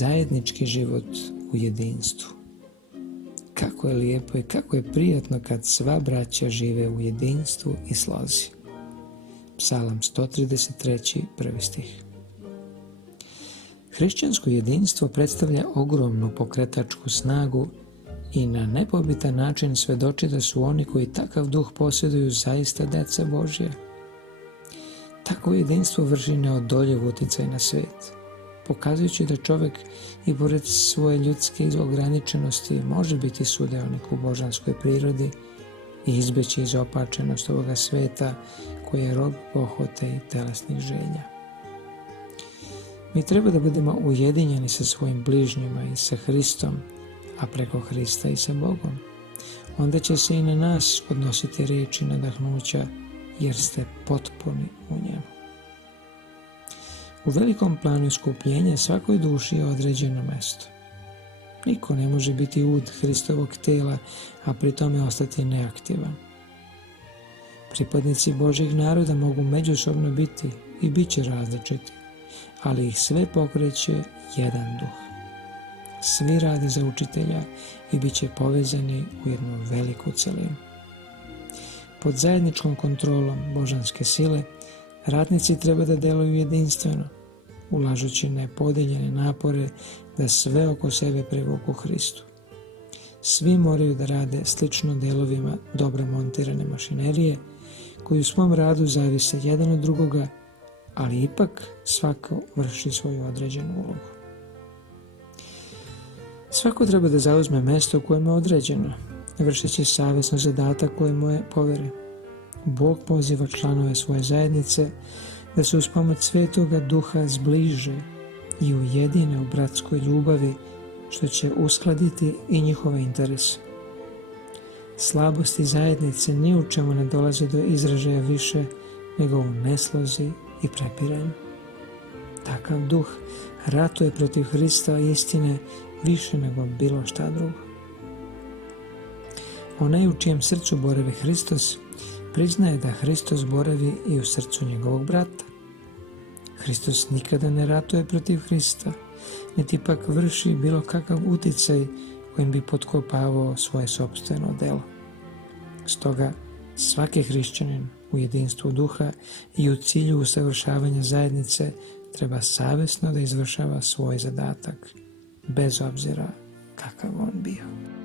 zajednički život u jedinstvu. Kako je lijepo i kako je prijatno kad sva braća žive u jedinstvu i slozi. Psalam 133, 1. stih. Hrišćansko jedinstvo predstavlja ogromnu pokretačku snagu i na nepobitan način svedoči da su oni koji takav duh posjeduju zaista deca Božja. Takvo jedinstvo vrši neodoljiv uticaj na svijet, pokazujući da čovjek i pored svoje ljudske ograničenosti može biti sudionik u božanskoj prirodi i izbeći izopačenost ovoga svijeta koji je rob pohote i telesnih želja. Mi treba da budemo ujedinjeni sa svojim bližnjima i sa Hristom, a preko Hrista i sa Bogom. Onda će se i na nas odnositi riječi nadahnuća, jer ste potpuni u njemu. U velikom planu iskupljenja svakoj duši je određeno mesto. Niko ne može biti ud Hristovog tela, a pri tome ostati neaktivan. Pripadnici Božjeg naroda mogu međusobno biti i bit će različiti, ali ih sve pokreće jedan duh. Svi rade za učitelja i bit će povezani u jednu veliku celinu. Pod zajedničkom kontrolom božanske sile, ratnici treba da deluju jedinstveno, ulažući nepodijeljene napore da sve oko sebe privuku Hristu. Svi moraju da rade slično delovima dobro montirane mašinerije, koji u svom radu zavise jedan od drugoga, ali ipak svako vrši svoju određenu ulogu. Svako treba da zauzme mesto koje mu je određeno, vršeći savjesno zadatak koje mu je poveren. Bog poziva članove svoje zajednice da se uz pomoć Svetoga Duha zbliže i ujedine u bratskoj ljubavi, što će uskladiti i njihove interese. Slabosti zajednice ni u čemu ne dolaze do izražaja više nego u neslozi i prepiranju. Takav duh ratuje protiv Hrista i istine više nego bilo šta drugo. Onaj u čijem srcu boravi Hristos priznaje da Hristos boravi i u srcu njegovog brata. Hristos nikada ne ratuje protiv Hrista, niti pak vrši bilo kakav uticaj kojim bi potkopavao svoje sopstveno delo. Stoga svaki hrišćanin u jedinstvu duha i u cilju usavršavanja zajednice treba savjesno da izvršava svoj zadatak, bez obzira kakav on bio.